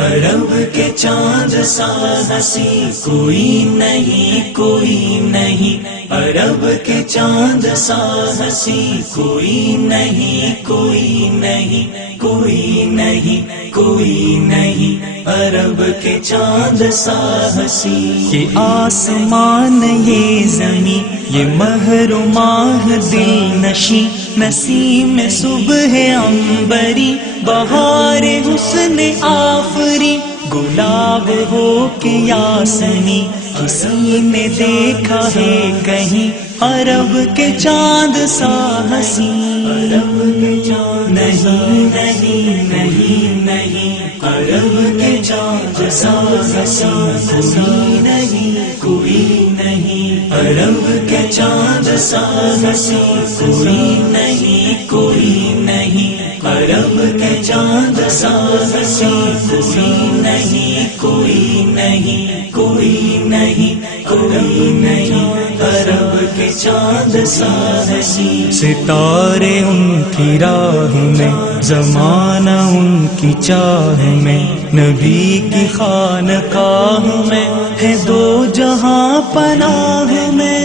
عرب کے چاند سا ہنسی کوئی نہیں، کوئی نہیں، عرب کے چاند سا ہنسی کوئی نہیں، کوئی نہیں، کوئی نہیں، کوئی نہیں، عرب کے چاند سا ہنسی۔ یہ آسمان یہ زمین یہ مہر و ماہ دل نشیں، نسیم صبح عنبری بہار حسن آفری، گلاب ہو کہ یاسمین کسی نے دیکھا ہے کہیں عرب کے چاند سا ہنسی؟ عرب کے چاند نہیں نہیں نہیں نہیں، عرب کے چاند سا ہنسی کوئی نہیں، کوئی نہیں، عرب کے چاند سا ہنسی کوئی نہیں، کوئی نہیں، عرب کے چاند سا ہنسی کوئی نہیں، کوئی نہیں، کوئی نہیں، کوئی نہیں، عرب کے چاند سا ہنسی۔ ستارے ان کی راہ میں، زمانہ ان کی چاہ میں، نبی کی خانقاہ میں ہے دو جہاں پناہ میں،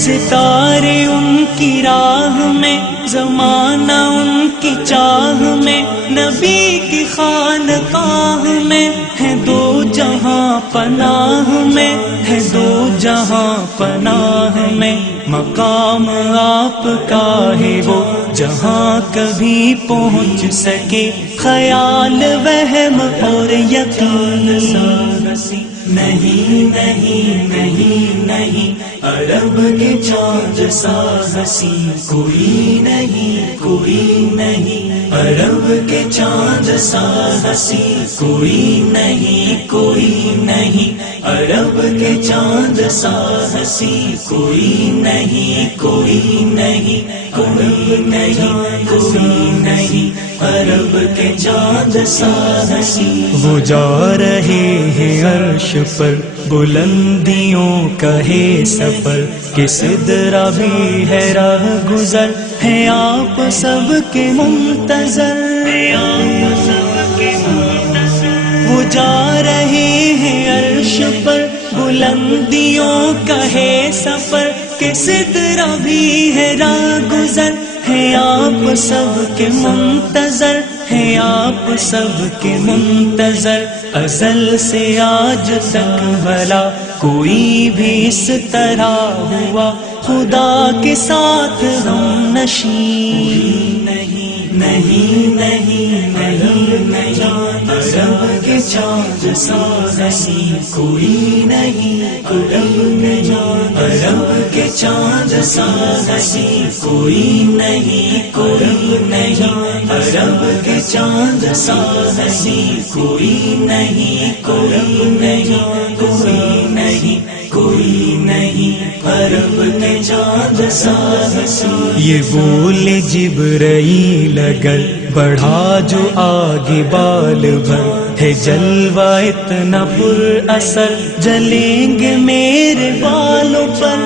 ستارے ان کی راہ میں، زمانہ ان کی چاہ میں، نبی کی خانقاہ میں ہے دو جہاں پناہ میں، ہے دو جہاں پناہ میں، مقام آپ کا ہے وہ جہاں کبھی پہنچ سکے خیال وہم اور یقین نہیں نہیں نہیں نہیں، عرب کے چاند سا ہنسی کوئی نہیں، کوئی نہیں، عرب کے چاند سا ہنسی کوئی نہیں، کوئی نہیں، عرب کے چاند سا ہنسی کوئی نہیں، کوئی نہیں، کوئی نہیں، کوئی نہیں، عرب کے چاند سا ہنسی۔ وہ جا رہے ہیں عرش پر بلندیوں کا ہے سفر، کہ سدرہ بھی ہے راہ گزر، ہے آپ سب کے منتظر، وہ جا رہے ہیں عرش پر بلندیوں کا ہے سفر، کہ سدرہ بھی ہے راہ گزر، ہے آپ سب کے منتظر، ہے آپ سب کے منتظر، ازل سے آج تک بھلا کوئی بھی اس طرح ہوا خدا کے ساتھ ہم نشین نہیں نہیں نہیں نہیں نہیں، عرب کے چاند سا ہنسی کوئی نہیں، کوئی نہیں، عرب کے چاند سا ہنسی کوئی نہیں، کوئی نہیں، عرب کے چاند سا ہنسی کوئی نہیں، کوئی نہیں، کوئی نہیں، کوئی نہیں، عرب کے چاند سا ہنسی۔ یہ بول جبرائیل اگر بڑھا جو آگے بال بھر، ہے جلوہ اتنا پر اثر، جلیں گے میرے بالوں پر،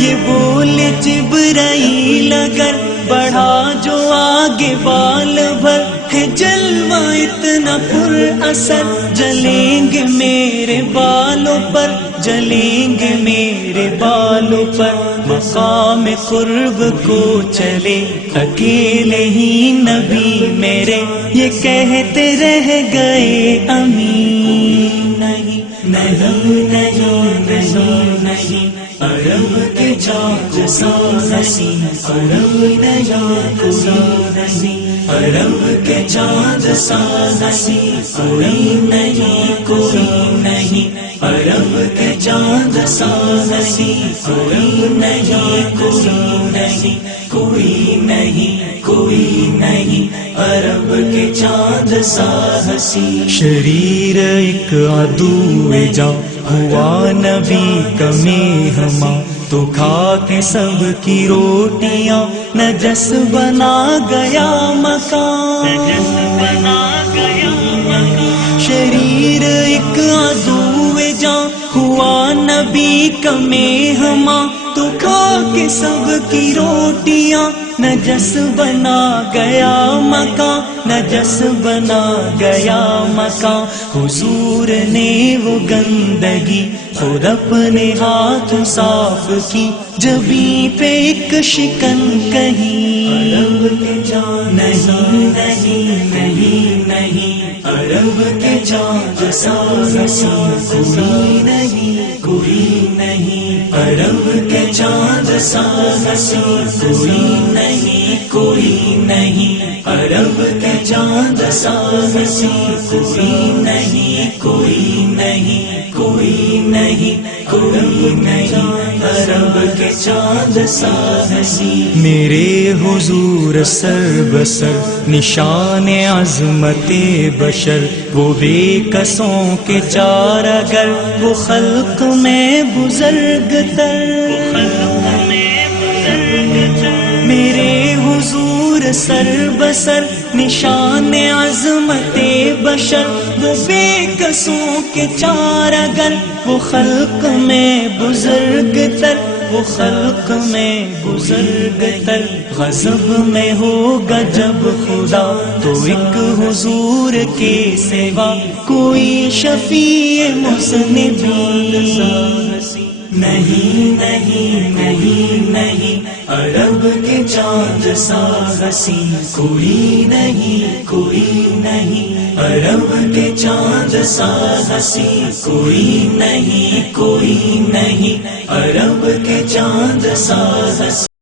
یہ بول جبرائیل اگر بڑھا جو آگے بال بھر، ہے جلوہ اتنا پر اثر، جلیں گے میرے بالوں پر، جلیں گے میرے بالوں پر، مقام قرب کو چلے اکیلے ہی نبی میرے، یہ کہتے رہ گئے امین نہیں نہیں نہیں نہیں نہیں، عرب کے چاند سا ہنسی عرب نہیں کوئی نہیں، عرب کے چاند سا ہنسی کوئی نہیں، کوئی نہیں، عرب کے چاند سا ہنسی کوئی نہیں، کوئی نہیں، کوئی نہیں، کوئی نہیں، عرب کے چاند سا ہنسی۔ شریر ایک عدو جا ہوا نبی کا مہمان، تو کھا کے سب کی روٹیاں نجس بنا گیا مکان، شریر ایک عدو جا ہوا نبی کا مہمان، تو کھا کے سب کی روٹیاں نجس بنا گیا مکان، نجس بنا گیا مکان۔ حضور نے وہ گندگی خود اپنے ہاتھ صاف کی، جبیں پہ ایک شکن کہیں عرب کے جان نہیں نہیں نہیں نہیں، عرب کے جان جیسا حسین کوئی نہیں کوئی نہیں، عرب کے جان جیسا حسین کوئی نہیں کوئی نہیں، عرب کے جان جیسا حسین کوئی نہیں کوئی نہیں کوئی نہیں کوئی نہیں، عرب کے چاند سا حسین۔ میرے حضور سر بسر نشان عظمت بشر، وہ بے کسوں کے چار اگر، وہ خلق میں بزرگ تر، میرے حضور سر بسر نشان عظمت بشر، وہ بے کسوں کے چار اگر، وہ خلق میں بزرگ تر، وہ خلق میں بزرگ تر۔ غضب میں ہوگا جب خدا تو ایک حضور کے سوا کوئی شفیع مسند نہیں نہیں نہیں نہیں، عرب کے چاند سا حسین کوئی نہیں کوئی نہیں، عرب کے چاند سا حسین کوئی نہیں کوئی نہیں، عرب کے چاند سا حسین